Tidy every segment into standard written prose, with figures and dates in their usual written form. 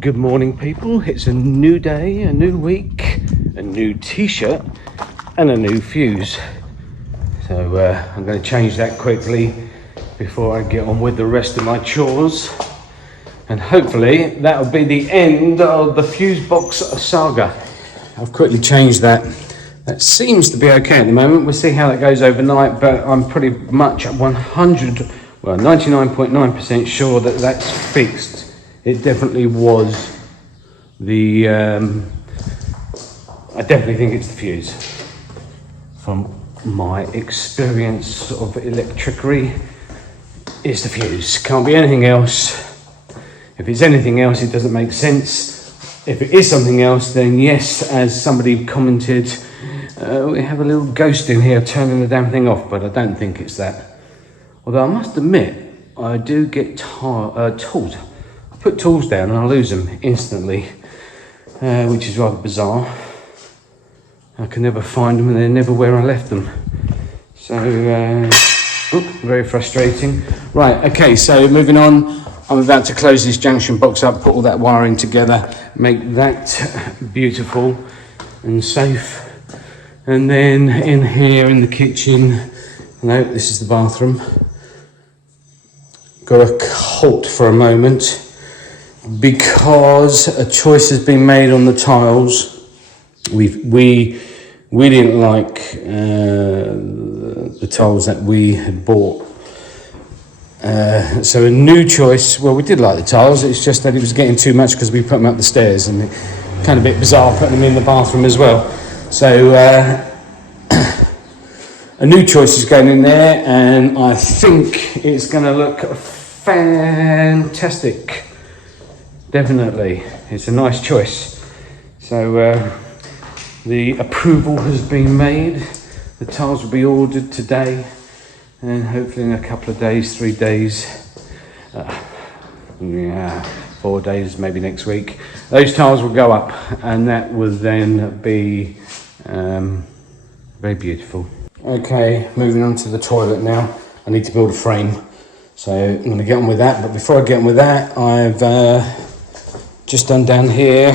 Good morning, people. It's a new day, a new week, a new t-shirt and a new fuse. So I'm going to change that quickly before I get on with the rest of my chores, and hopefully that'll be the end of the fuse box saga. I've quickly changed that. That seems to be okay at the moment. We'll see how that goes overnight, but I'm pretty much 99.9% sure that that's fixed. It definitely was the, I definitely think it's the fuse. From my experience of electricity, it's the fuse. Can't be anything else. If it's anything else, it doesn't make sense. If it is something else, then yes, as somebody commented, we have a little ghost in here turning the damn thing off, but I don't think it's that. Although I must admit, I do get tools. Put tools down and I lose them instantly, which is rather bizarre. I can never find them and they're never where I left them. So, very frustrating. Right, okay, so moving on. I'm about to close this junction box up, put all that wiring together, make that beautiful and safe. And then in here in the kitchen, no, this is the bathroom. Got to halt for a moment, because a choice has been made on the tiles. We didn't like the tiles that we had bought. So a new choice. Well, we did like the tiles. It's just that it was getting too much because we put them up the stairs, and it kind of a bit bizarre putting them in the bathroom as well. So a new choice is going in there, and I think it's going to look fantastic. Definitely, it's a nice choice. So the approval has been made. The tiles will be ordered today, and hopefully in a couple of days, 3 days, 4 days, maybe next week, those tiles will go up, and that will then be very beautiful. Okay, moving on to the toilet now. I need to build a frame, so I'm going to get on with that. But before I get on with that, I've just done down here,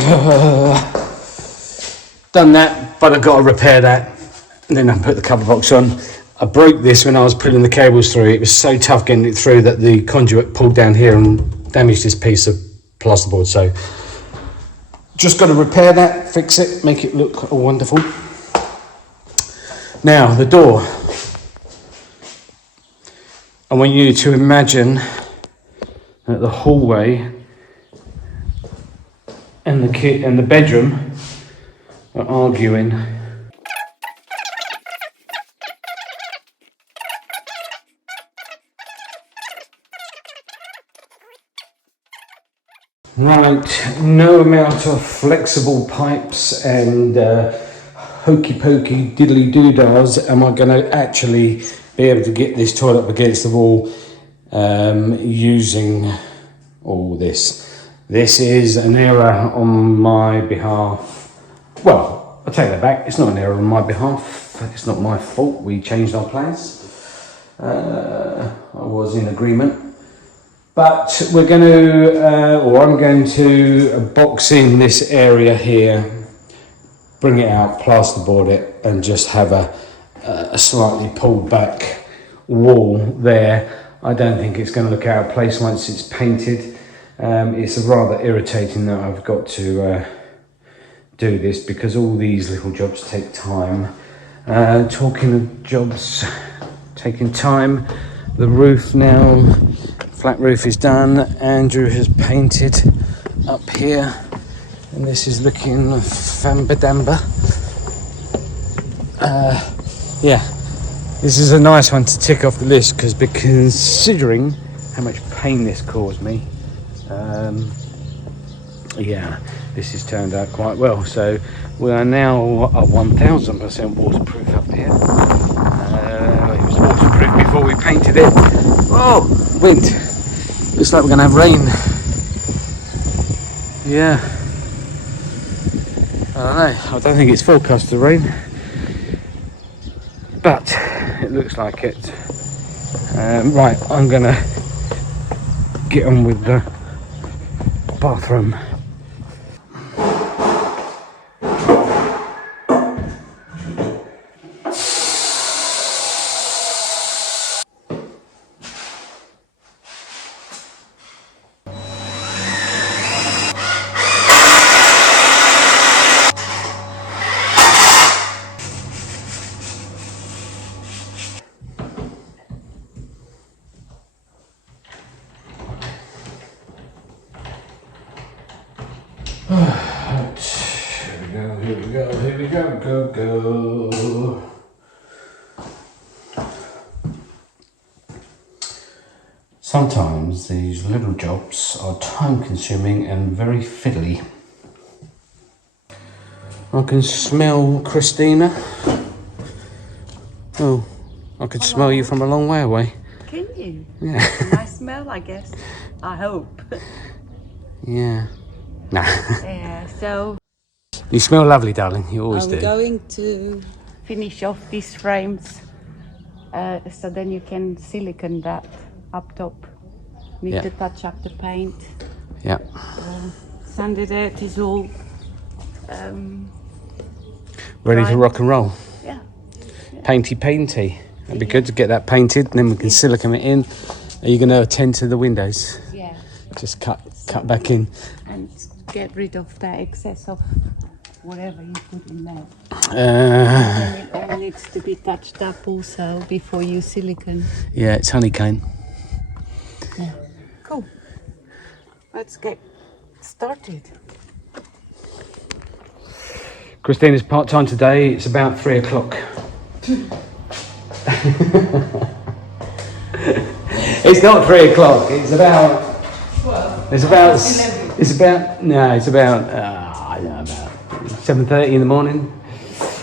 done that, but I've got to repair that, and then I put the cover box on. I broke this when I was pulling the cables through. It was so tough getting it through that the conduit pulled down here and damaged this piece of plasterboard. So just got to repair that, fix it, make it look wonderful. Now the door, I want you to imagine that the hallway and the bedroom are arguing. Right, no amount of flexible pipes and hokey pokey diddly doodahs am I going to actually be able to get this toilet up against the wall using all this. This is an error on my behalf. Well, I'll take that back. It's not an error on my behalf. It's not my fault. We changed our plans. I was in agreement. But we're going to, I'm going to box in this area here, bring it out, plasterboard it, and just have a slightly pulled back wall there. I don't think it's going to look out of place once it's painted. It's rather irritating that I've got to do this, because all these little jobs take time. Talking of jobs taking time, the roof now, flat roof is done. Andrew has painted up here, and this is looking fambadamba. Yeah, this is a nice one to tick off the list, because considering how much pain this caused me, yeah, this has turned out quite well. So we are now at 1000% waterproof up here. It was waterproof before we painted it. Oh, wind. Looks like we're going to have rain. Yeah. I don't know. I don't think it's forecast to rain, but it looks like it. Right, I'm going to get on with the bathroom Right, here we go, here we go, here we go, go. Sometimes these little jobs are time consuming and very fiddly. I can smell Christina. Oh, I could smell you from a long way away. Can you? Yeah. Nice smell, I guess. I hope. Yeah. Nah. Yeah, so You smell lovely, darling. You always do. I'm going to finish off these frames so then you can silicone that up top. Need to touch up the paint. Yeah. Sanded it is all Ready to right. rock and roll. Yeah. Painty. It'd be good to get that painted, and then we can silicone it in. Are you going to attend to the windows? Yeah. Just cut back in. And get rid of the excess of whatever you put in there. And it all needs to be touched up also before you silicone. Yeah, it's honeycomb. Yeah. Cool. Let's get started. Christina's part-time today. It's about 3 o'clock. It's not 3 o'clock. It's about 7:30 in the morning.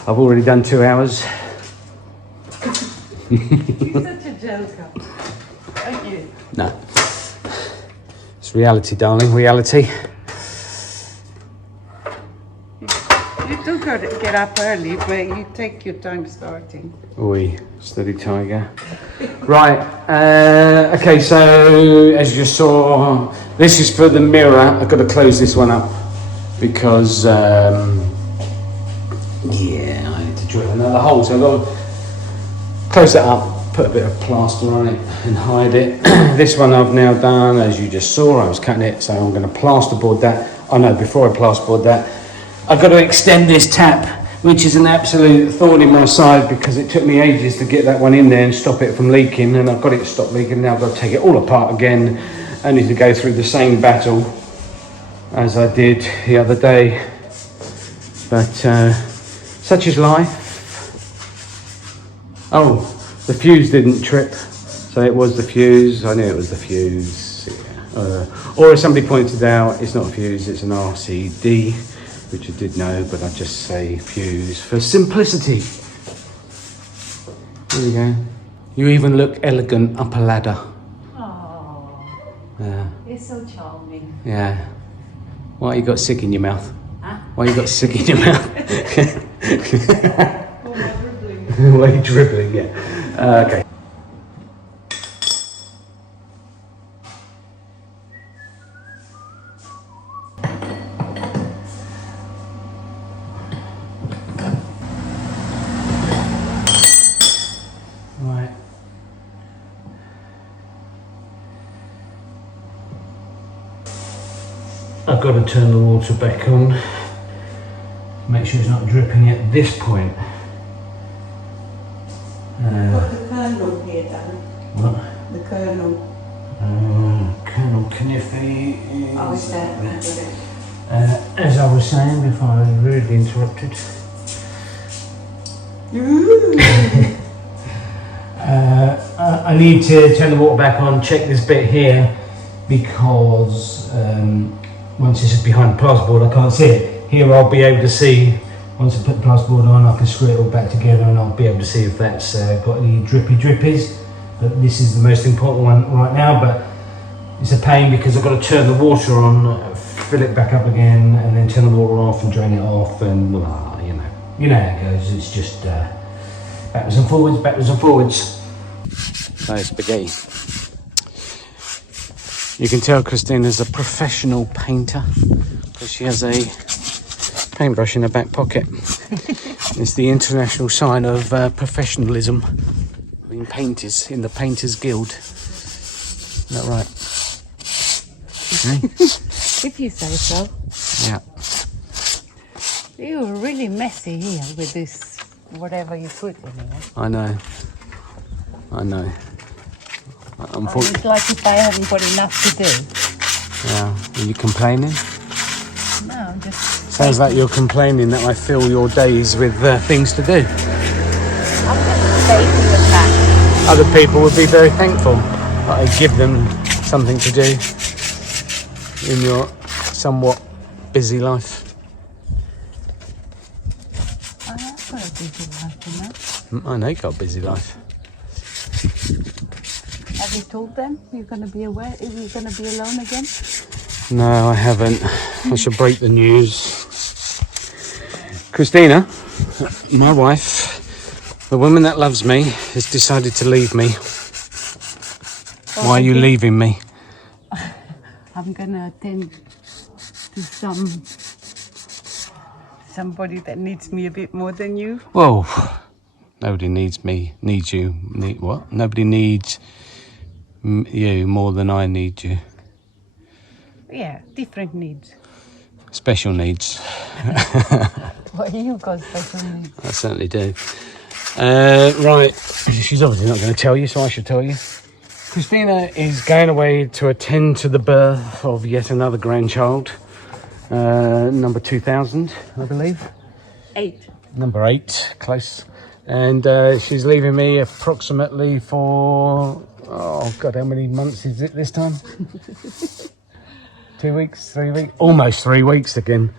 I've already done 2 hours. You're such a joker. Thank you. No. It's reality, darling, reality. You do get up early, but you take your time starting. Oi, steady tiger. Right, okay, so as you saw, this is for the mirror. I've got to close this one up because, yeah, I need to drill another hole. So I've got to close that up, put a bit of plaster on it and hide it. This one I've now done, as you just saw, I was cutting it, so I'm going to plasterboard that. Oh no, before I plasterboard that, I've got to extend this tap, which is an absolute thorn in my side because it took me ages to get that one in there and stop it from leaking, and I've got it to stop leaking. Now I've got to take it all apart again. I need to go through the same battle as I did the other day, but such is life. Oh, the fuse didn't trip, so it was the fuse. I knew it was the fuse. Yeah. Or as somebody pointed out, it's not a fuse, it's an RCD, which I did know, but I just say fuse for simplicity. There you go. You even look elegant up a ladder. Oh, Yeah. it's so charming. Yeah. Why you got sick in your mouth? Huh? Why you got sick in your mouth? Oh, my dribbling. Why you dribbling? Yeah. Okay. Right. I've got to turn the water back on. Make sure it's not dripping at this point. Got the kernel here, Dan. What? The kernel. Colonel Kniffy. Oh, is that? I got it. As I was saying before I was rudely interrupted. I need to turn the water back on, check this bit here, because once it's behind the plasterboard I can't see it. Here I'll be able to see, once I put the plasterboard on I can screw it all back together and I'll be able to see if that's got any drippies. But this is the most important one right now, but it's a pain because I've got to turn the water on, fill it back up again, and then turn the water off and drain it off, and you know how it goes. It's just backwards and forwards. Nice spaghetti. You can tell Christina's a professional painter because she has a paintbrush in her back pocket. It's the international sign of professionalism in painters, in the Painters Guild. Is that right? Okay. If you say so. Yeah. You were really messy here with this, whatever you put in here. I know. It's like if I haven't got enough to do. Yeah. Are you complaining? No, Sounds like you're complaining that I fill your days with things to do. I'm just stating the fact. Other people would be very thankful that I give them something to do in your somewhat busy life. I have got a busy life, you know. I know you got a busy life. Have you told them you're going to be away? You're going to be alone again? No, I haven't. I should break the news. Christina, my wife, the woman that loves me, has decided to leave me. Why are you leaving me? I'm going to attend to somebody that needs me a bit more than you. Whoa. Nobody needs me, needs you. What? Nobody needs you more than I need you. Yeah, different needs. Special needs. What you got special needs? I certainly do. Right, she's obviously not going to tell you, so I should tell you. Christina is going away to attend to the birth of yet another grandchild. Number 2000, I believe. 8. Number 8, close. And she's leaving me approximately for, oh God, how many months is it this time? 2 weeks, 3 weeks? Almost 3 weeks again.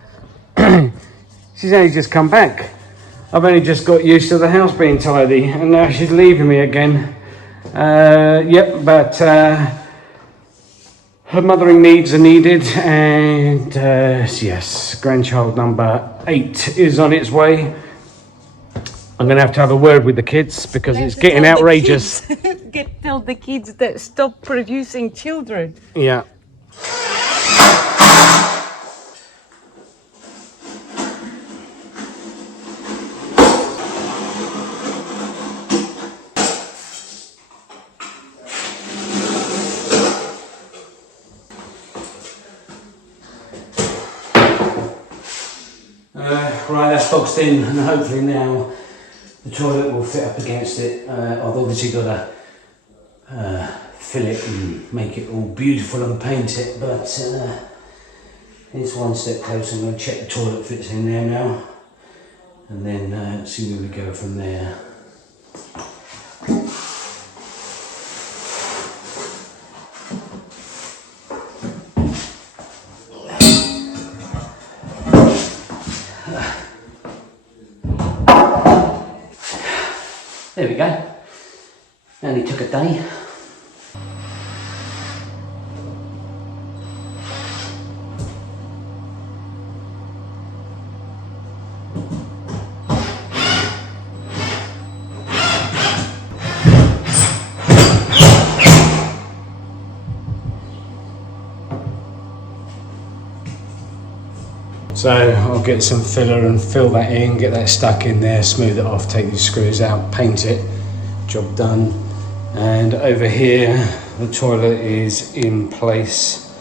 She's only just come back. I've only just got used to the house being tidy, and now she's leaving me again. But her mothering needs are needed, and yes, grandchild number 8 is on its way. I'm going to have a word with the kids because it's getting outrageous. Tell the kids that stop producing children. Yeah. Right, that's boxed in, and hopefully now the toilet will fit up against it. I've obviously got to fill it and make it all beautiful and paint it, but it's one step closer. I'm going to check the toilet fits in there now, and then see where we go from there. There we go. Only took a day. So I'll get some filler and fill that in, get that stuck in there, smooth it off, take these screws out, paint it, job done. And over here, the toilet is in place,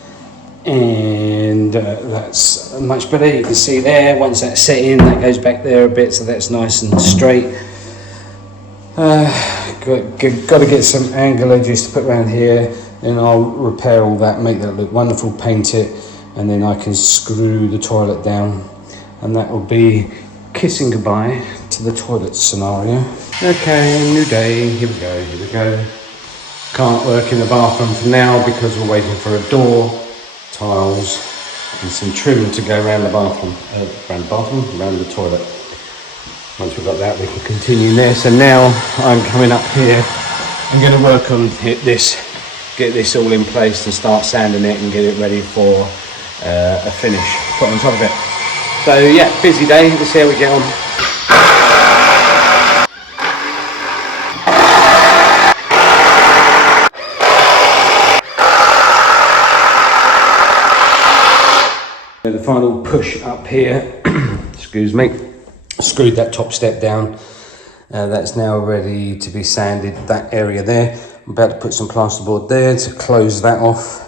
and that's much better. You can see there, once that's set in, that goes back there a bit, so that's nice and straight. Got to get some angle edges to put around here, and I'll repair all that, make that look wonderful, paint it, and then I can screw the toilet down, and that will be kissing goodbye to the toilet scenario. Okay, new day, here we go. Can't work in the bathroom for now because we're waiting for a door, tiles, and some trim to go around the bathroom, around the toilet. Once we've got that, we can continue there. So now I'm coming up here, I'm going to work on this, get this all in place and start sanding it and get it ready for a finish put on top of it. So yeah, busy day. Let's see how we get on. The final push up here, excuse me, screwed that top step down. That's now ready to be sanded, that area there. I'm about to put some plasterboard there to close that off.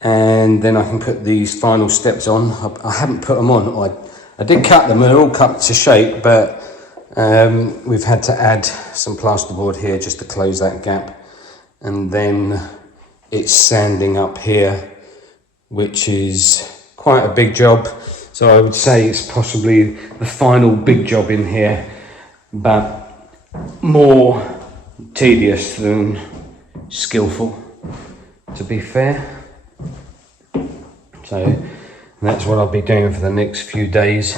And then I can put these final steps on. I haven't put them on. I did cut them, they're all cut to shape, but we've had to add some plasterboard here just to close that gap. And then it's sanding up here, which is quite a big job, So I would say it's possibly the final big job in here, but more tedious than skillful, to be fair. So that's what I'll be doing for the next few days.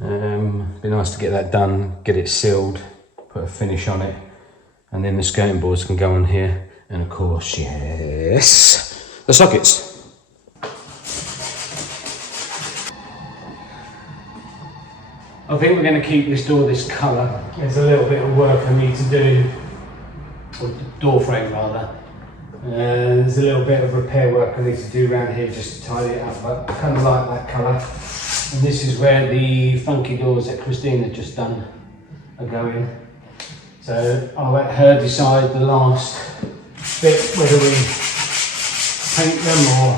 Be nice to get that done, get it sealed, put a finish on it, and then the skirting boards can go on here, and of course, yes, the sockets. I think we're going to keep this door this colour. There's a little bit of work I need to do, or the door frame rather. There's a little bit of repair work I need to do around here just to tidy it up, but I kind of like that colour. And this is where the funky doors that Christina just done are going. So I'll let her decide the last bit, whether we paint them, or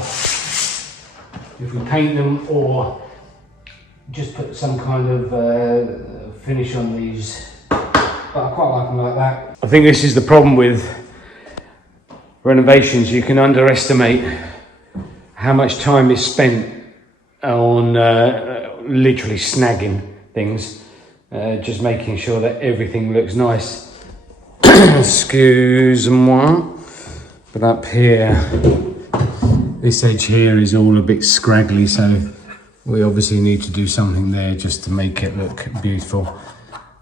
if we paint them, or just put some kind of finish on these. But I quite like them like that. I think this is the problem with renovations. You can underestimate how much time is spent on literally snagging things, just making sure that everything looks nice. Excuse-moi. But up here, this edge here is all a bit scraggly, so we obviously need to do something there just to make it look beautiful.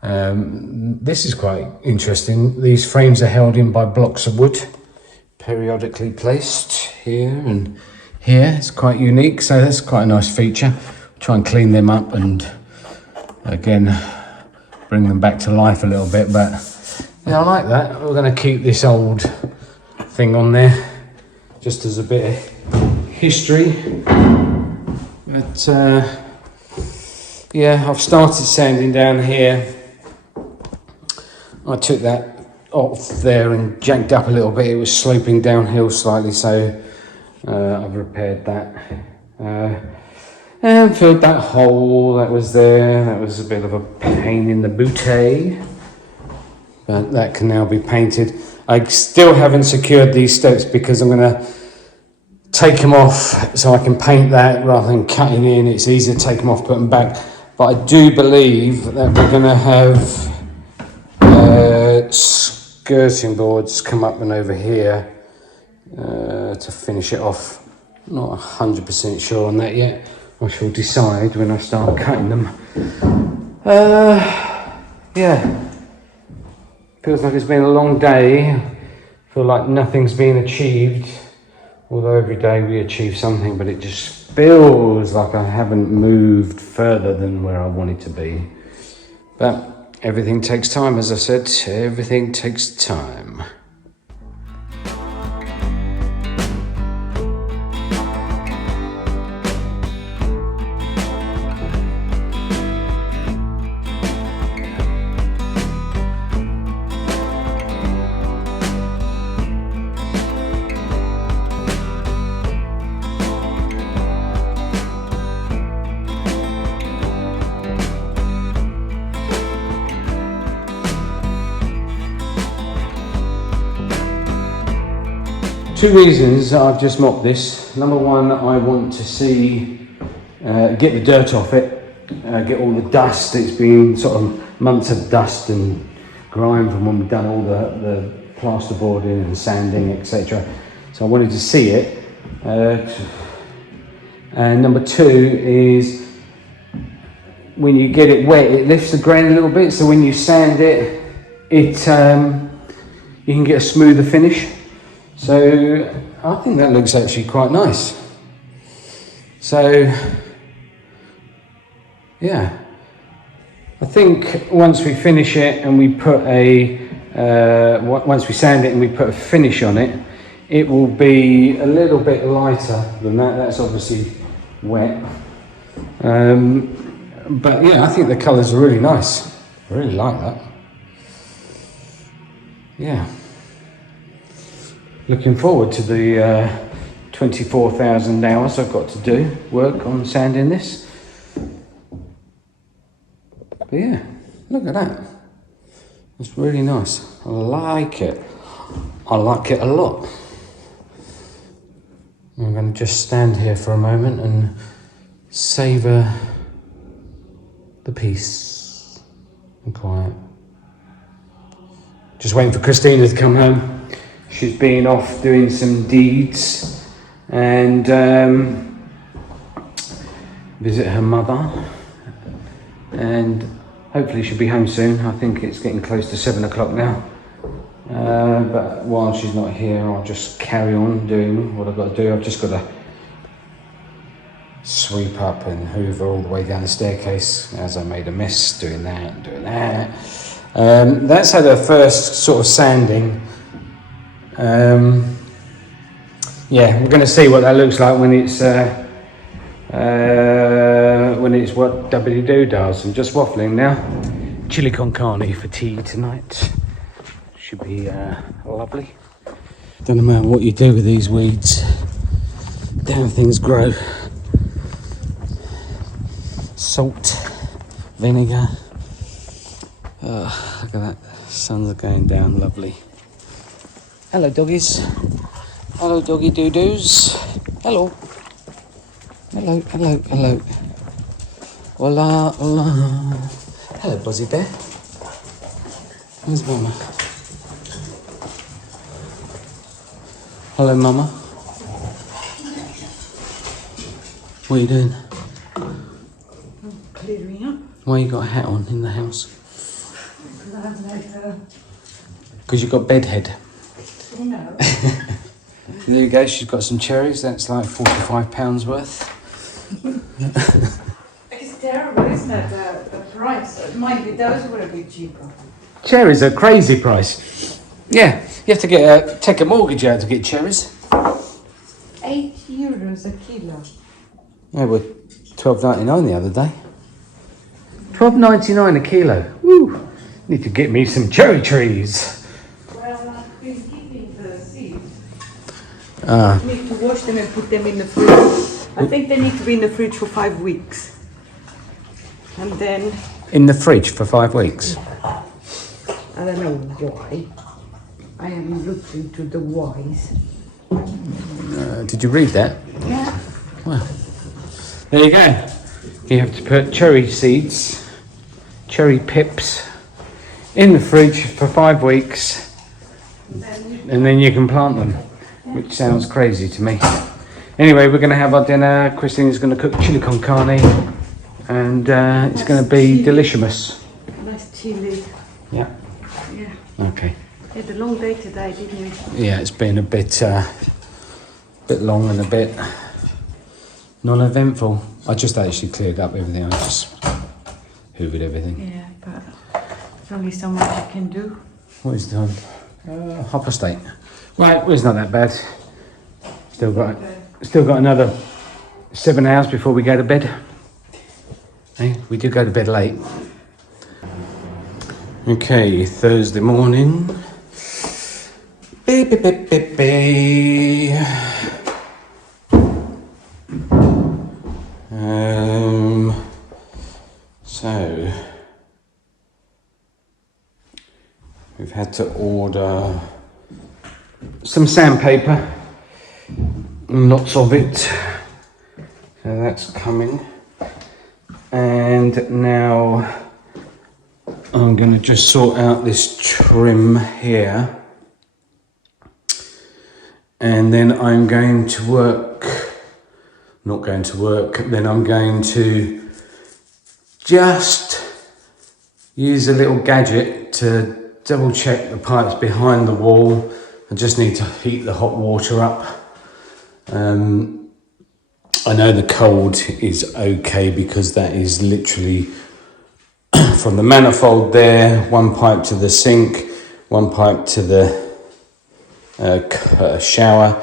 This is quite interesting. These frames are held in by blocks of wood, periodically placed here and here. It's quite unique, so that's quite a nice feature. Try and clean them up and again bring them back to life a little bit, but yeah, I like that. We're going to keep this old thing on there just as a bit of history. But yeah, I've started sanding down here. I took that off there and jacked up a little bit. It was sloping downhill slightly, so I've repaired that. And filled that hole that was there. That was a bit of a pain in the booty, but that can now be painted. I still haven't secured these steps because I'm going to take them off so I can paint that rather than cutting in. It's easier to take them off, put them back. But I do believe that we're going to have skirting boards come up and over here to finish it off. Not 100% sure on that yet. I shall decide when I start cutting them. Yeah, feels like it's been a long day. I feel like nothing's been achieved. Although every day we achieve something, but it just feels like I haven't moved further than where I wanted to be. But everything takes time, as I said, everything takes time. Two reasons I've just mopped this. Number one, I want to see, get the dirt off it, get all the dust. It's been sort of months of dust and grime from when we've done all the plasterboarding and sanding, etc. So I wanted to see it. And number two is, when you get it wet, it lifts the grain a little bit. So when you sand it, you can get a smoother finish. So I think that looks actually quite nice. So yeah, I think once we finish it and we put once we sand it and we put a finish on it, it will be a little bit lighter than that. That's obviously wet. But yeah, I think the colours are really nice. I really like that. Yeah. Looking forward to the 24,000 hours I've got to do work on sanding this. But yeah, look at that. It's really nice. I like it. I like it a lot. I'm going to just stand here for a moment and savour the peace and quiet. Just waiting for Christina to come home. She's been off doing some deeds and visit her mother, and hopefully she'll be home soon. I think it's getting close to 7 o'clock now. But while she's not here, I'll just carry on doing what I've got to do. I've just got to sweep up and hoover all the way down the staircase, as I made a mess doing that and doing that. That's had a first sort of sanding. Yeah, we're going to see what that looks like when it's what W does. I'm just waffling now. Chili con carne for tea tonight. Should be lovely. Don't matter what you do with these weeds, damn things grow. Salt, vinegar. Oh, look at that. Sun's going down, lovely. Hello, doggies. Hello, doggy doo-doos. Hello. Hello, hello, hello. Hola, hola. Hello, Buzzy Bear. Where's Mama? Hello, Mama. What are you doing? Clearing up. Why you got a hat on in the house? Because you got bedhead. No. There you go, she's got some cherries. That's like £45 worth. It's terrible, isn't it? The price. Maybe those were a bit cheaper. Cherries are crazy price. Yeah, you have to take a mortgage out to get cherries. €8 a kilo. Yeah, we're $12.99 the other day. $12.99 a kilo. Woo! Need to get me some cherry trees. Well, I've been keeping the seeds. Ah. I need to wash them and put them in the fridge. I think they need to be in the fridge for 5 weeks. And then... In the fridge for 5 weeks? I don't know why. I am looking to the whys. Did you read that? Yeah. Well, there you go. You have to put cherry seeds, cherry pips, in the fridge for 5 weeks, and then you can plant them, which sounds crazy to me. Anyway, we're going to have our dinner. Christina's going to cook chili con carne, and it's going to be delicious. Nice chili. Yeah. Yeah. Okay. You had a long day today, didn't you? Yeah, it's been a bit long and a bit non-eventful. I just actually cleared up everything. I just hoovered everything. Yeah, but there's only so much you can do. What is done? 8:30. Right, well, it's not that bad. Still got another 7 hours before we go to bed. Hey, we do go to bed late. Okay, Thursday morning. Beep, beep, beep, beep, beep. So we've had to order some sandpaper, lots of it, so that's coming. And now I'm going to just sort out this trim here, and then I'm going to then I'm going to just use a little gadget to double check the pipes behind the wall. I just need to heat the hot water up. I know the cold is okay because that is literally from the manifold there, one pipe to the sink, one pipe to the shower,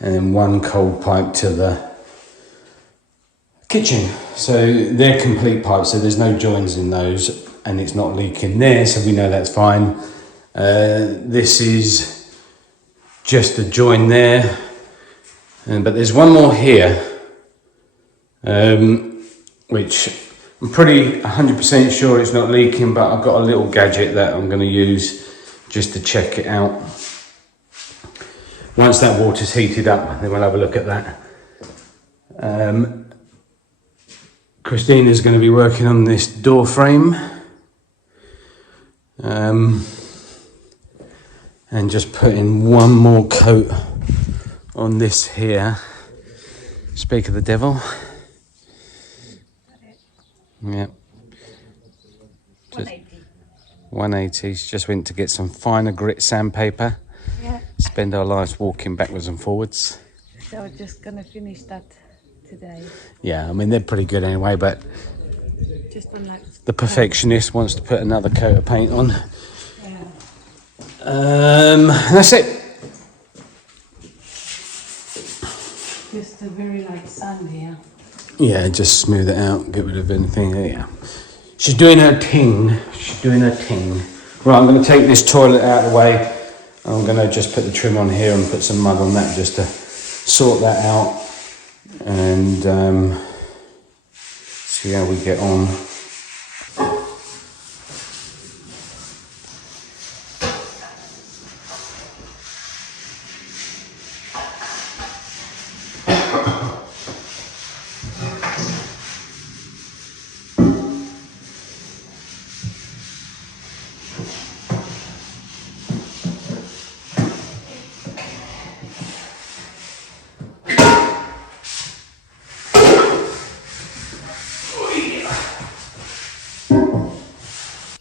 and then one cold pipe to the kitchen. So they're complete pipes, so there's no joins in those, and it's not leaking there, so we know that's fine. This is just a join there, but there's one more here, which I'm pretty 100% sure it's not leaking, but I've got a little gadget that I'm going to use just to check it out. Once that water's heated up, then we'll have a look at that. Christina's going to be working on this door frame. And just putting one more coat on this here. Speak of the devil. Yeah. 180. 180s. Just went to get some finer grit sandpaper. Yeah. Spend our lives walking backwards and forwards. So we're just gonna finish that today. Yeah, I mean they're pretty good anyway, but Just one like. the perfectionist wants to put another coat of paint on. Yeah. That's it. Just a very light sun here. Yeah, just smooth it out, get rid of anything. Yeah. She's doing her ting. She's doing her ting. Right, I'm going to take this toilet out of the way. I'm going to just put the trim on here and put some mud on that just to sort that out. And see how we get on.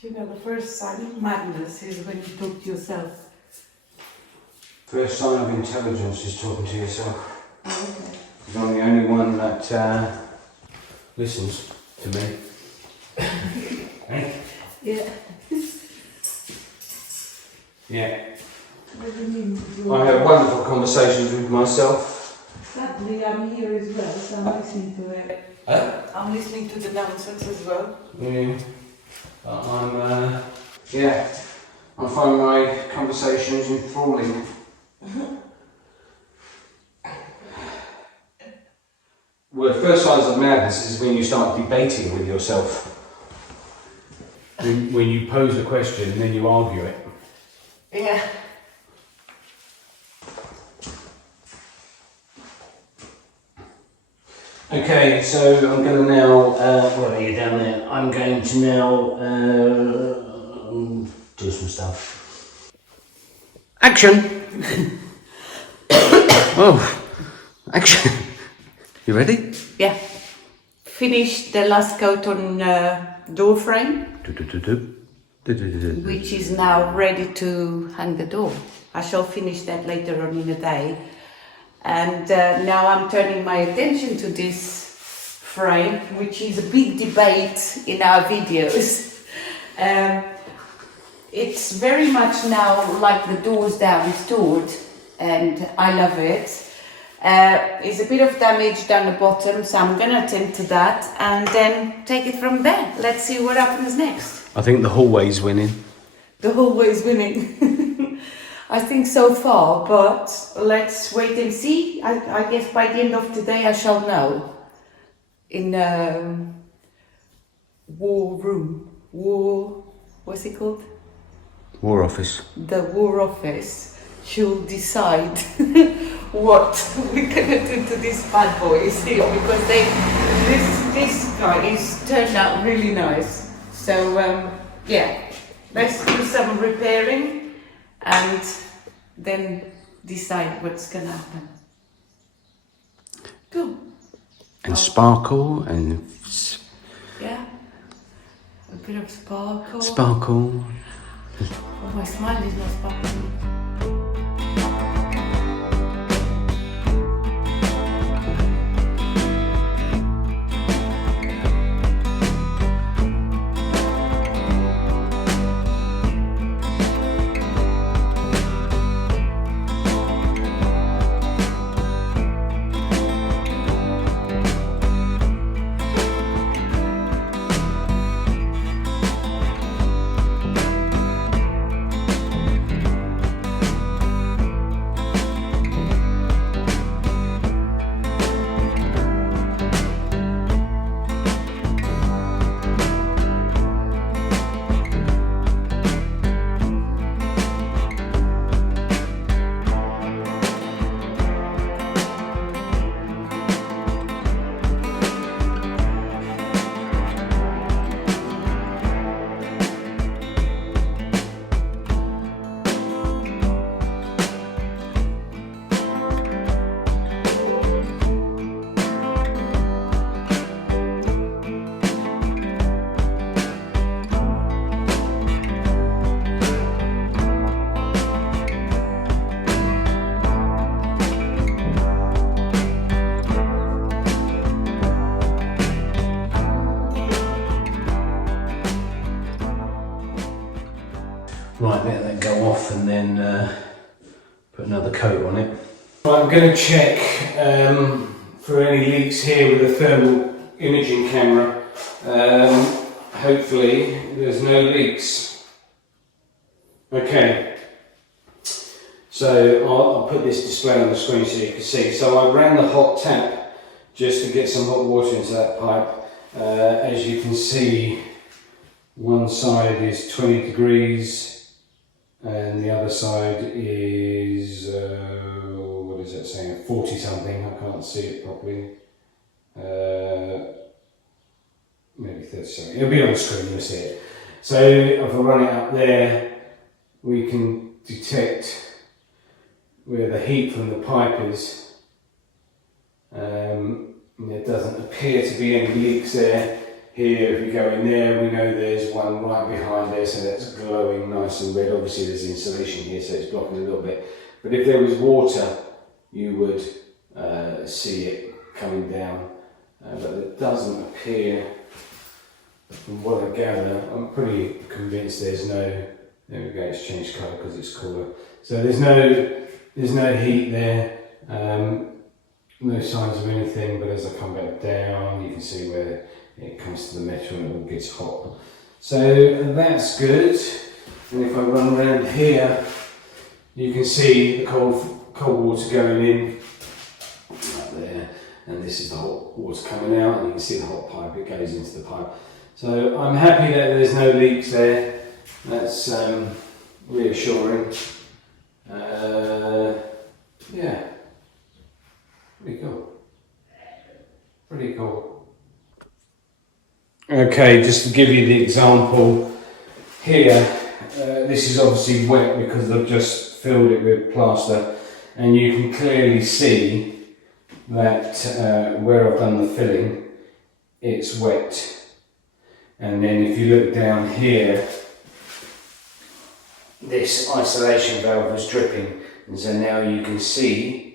You know, the first sign of madness is when you talk to yourself. First sign of intelligence is talking to yourself. Oh, okay. Because I'm the only one that listens to me. Eh? Yeah. Yeah. What do you mean? I have wonderful conversations with myself. Sadly, I'm here as well, so I'm listening to it. I'm listening to the nonsense as well. Yeah. I find my conversations enthralling. Well, first signs of madness is when you start debating with yourself. When you pose a question and then you argue it. Yeah. Okay, so I'm going to now, where are you down there? I'm going to now do some stuff. Action! Oh, action! You ready? Yeah. Finished the last coat on door frame, which is now ready to hang the door. I shall finish that later on in the day. And now I'm turning my attention to this frame, which is a big debate in our videos. It's very much now like the doors that are restored, and I love it. There's a bit of damage down the bottom, so I'm going to attend to that and then take it from there. Let's see what happens next. I think the hallway's winning. The hallway's winning. I think so far, but let's wait and see. I guess by the end of today I shall know. In what's it called? War Office. The War Office should decide what we're gonna do to these bad boys here, because this guy is turned out really nice. So yeah, let's do some repairing and then decide what's gonna happen. Cool. And sparkle and Yeah. A bit of sparkle. sparkle. Oh, my smile is not sparkling. Right, let that go off and then put another coat on it. Right, I'm going to check for any leaks here with a thermal imaging camera. Hopefully there's no leaks. Okay, so I'll put this display on the screen so you can see. So I ran the hot tap just to get some hot water into that pipe. As you can see, one side is 20 degrees and the other side is, what is that saying, 40 something, I can't see it properly. Maybe 30 something, it'll be on the screen, you'll see it. So if I run it up there, we can detect where the heat from the pipe is. There doesn't appear to be any leaks there. Here, if we go in there, we know there's one right behind there, so that's glowing nice and red. Obviously there's insulation here, so it's blocking a little bit. But if there was water, you would see it coming down. But it doesn't appear, from what I gather, I'm pretty convinced there's no, there we go, it's changed colour because it's cooler. So there's no heat there. No signs of anything, but as I come back down, you can see where it comes to the metal and it all gets hot. So that's good. And if I run around here, you can see the cold water going in up there, and this is the hot water coming out, and you can see the hot pipe, it goes into the pipe. So I'm happy that there's no leaks there. That's reassuring. Yeah. Pretty cool. Pretty cool. Okay, just to give you the example here, this is obviously wet because I've just filled it with plaster, and you can clearly see that where I've done the filling, it's wet. And then if you look down here, this isolation valve was dripping, and so now you can see,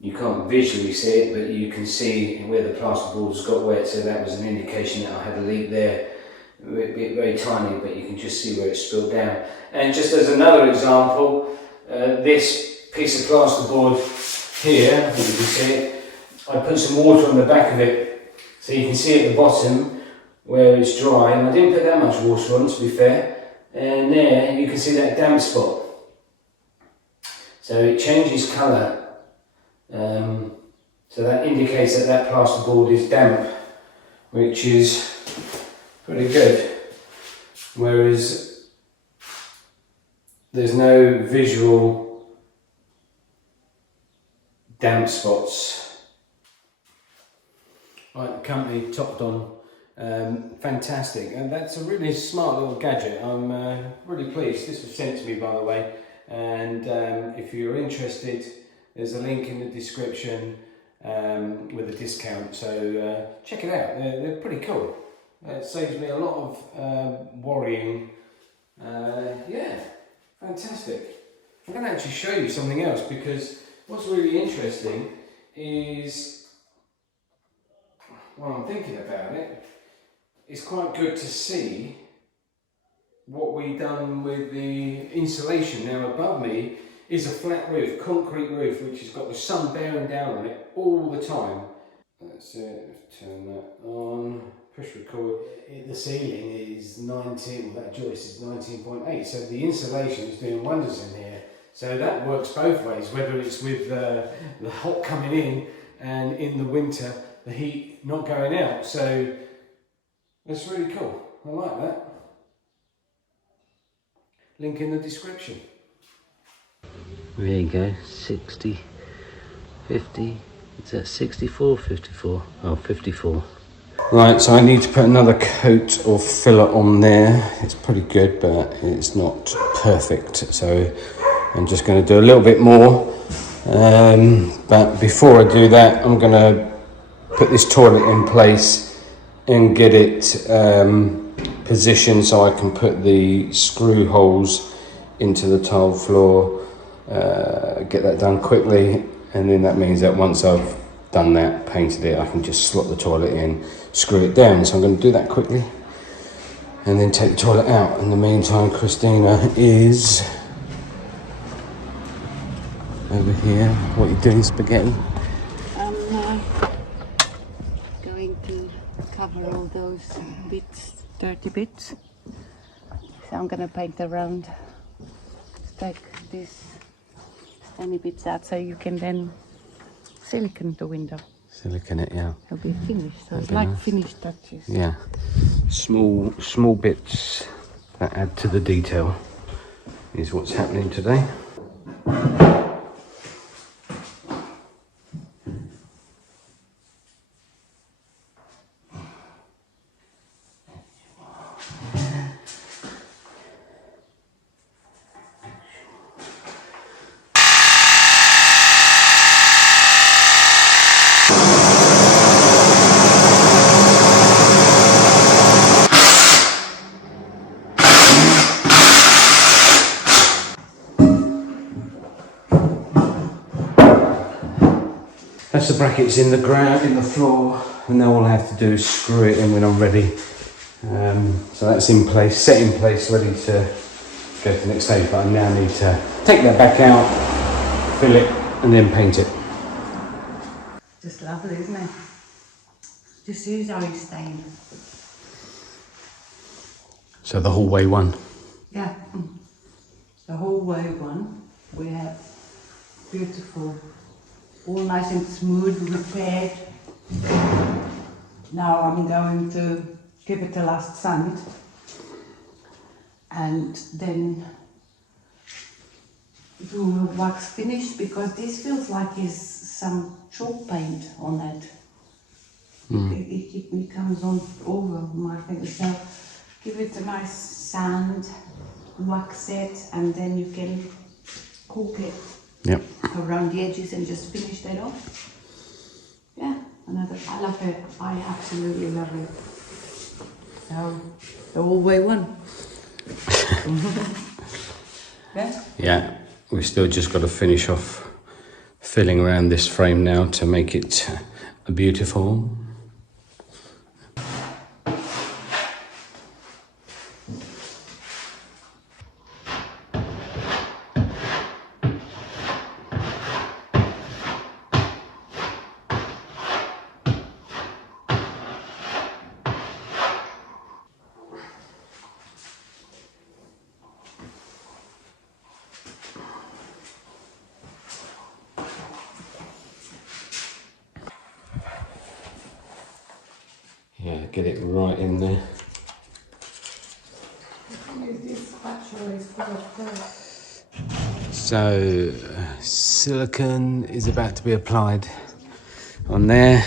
you can't visually see it, but you can see where the plasterboard's got wet, so that was an indication that I had a leak there. It's very tiny, but you can just see where it spilled down. And just as another example, this piece of plasterboard here, I think you can see it, I put some water on the back of it, so you can see at the bottom where it's dry, and I didn't put that much water on, to be fair, and there you can see that damp spot. So it changes colour. So that indicates that that plasterboard is damp, which is pretty good. Whereas there's no visual damp spots. Right, the company Topdon, fantastic, and that's a really smart little gadget. I'm really pleased. This was sent to me, by the way, and if you're interested, there's a link in the description with a discount, so check it out. They're pretty cool. It saves me a lot of worrying. Yeah, fantastic. I'm going to actually show you something else, because what's really interesting is, while I'm thinking about it, it's quite good to see what we've done with the insulation. Now above me is a flat roof, concrete roof, which has got the sun bearing down on it all the time. That's it, turn that on, push record. The ceiling is 19, that joist is 19.8, so the insulation is doing wonders in here. So that works both ways, whether it's with the hot coming in and in the winter, the heat not going out. So that's really cool, I like that. Link in the description. There you go, 60, 50, is that 64, 54? Oh, 54. Right, so I need to put another coat or filler on there. It's pretty good, but it's not perfect. So I'm just going to do a little bit more. But before I do that, I'm going to put this toilet in place and get it positioned so I can put the screw holes into the tile floor. Get that done quickly, and then that means that once I've done that, painted it, I can just slot the toilet in, screw it down. So I'm going to do that quickly, and then take the toilet out. In the meantime, Christina is over here. What are you doing, spaghetti? Going to cover all those bits, dirty bits. So I'm gonna paint around, take these tiny bits out so you can then silicone the window. Silicone it, yeah. It'll be finished, so it's be like nice. finished touches. Yeah. Small bits that add to the detail is what's happening today. That's the brackets in the ground, in the floor, and now all I have to do is screw it in when I'm ready. So that's in place, set in place, ready to go to the next stage, but I now need to take that back out, fill it, and then paint it. Just lovely, isn't it? Just use how you stain. So the hallway one. Yeah, the whole way one, we have beautiful, all nice and smooth, repaired. Now I'm going to give it a last sand and then do a wax finish, because this feels like is some chalk paint on it. It comes on over my fingers. So give it a nice sand, wax it, and then you can cook it. Yep. Around the edges and just finish that off. Yeah, I love it. I absolutely love it. So, the whole way one. Yeah? Yeah, we've still just got to finish off filling around this frame now to make it beautiful. Yeah, get it right in there. So, silicone is about to be applied on there.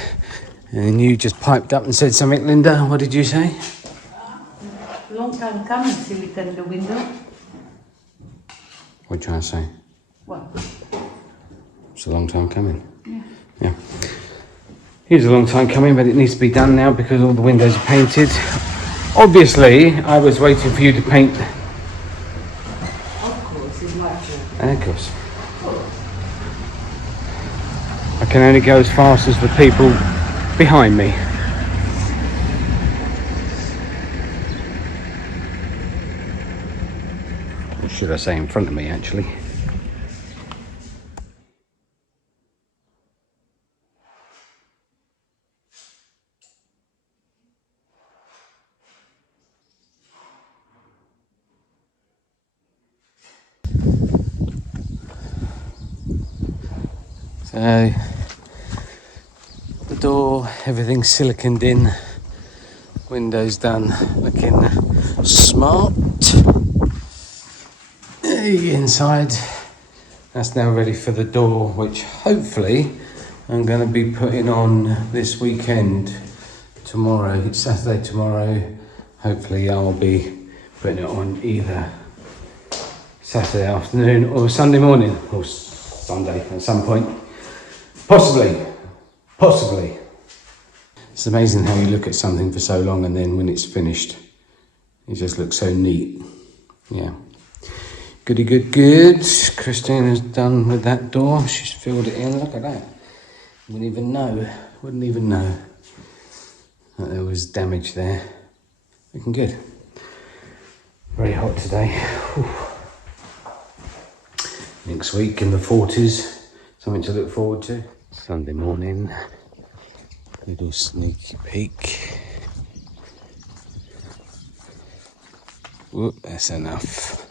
And you just piped up and said something, Linda. What did you say? Long time coming, silicone the window. What are you trying to say? Well, It's a long time coming. yeah. Yeah. It is a long time coming, but it needs to be done now because all the windows are painted. Obviously, I was waiting for you to paint. Of course, it's like Of course. I can only go as fast as the people behind me. Or should I say in front of me, actually. So, the door, everything's siliconed in, windows done, looking smart. The inside, that's now ready for the door, which hopefully I'm going to be putting on this weekend. Tomorrow, it's Saturday tomorrow, hopefully I'll be putting it on either Saturday afternoon or Sunday morning, or Sunday at some point. Possibly. It's amazing how you look at something for so long and then when it's finished, it just looks so neat. Yeah. Goody good. Christina's done with that door. She's filled it in. Look at that. Wouldn't even know that there was damage there. Looking good. Very hot today. Whew. Next week in the 40s, something to look forward to. Sunday morning, little sneaky peek. Whoop, that's enough.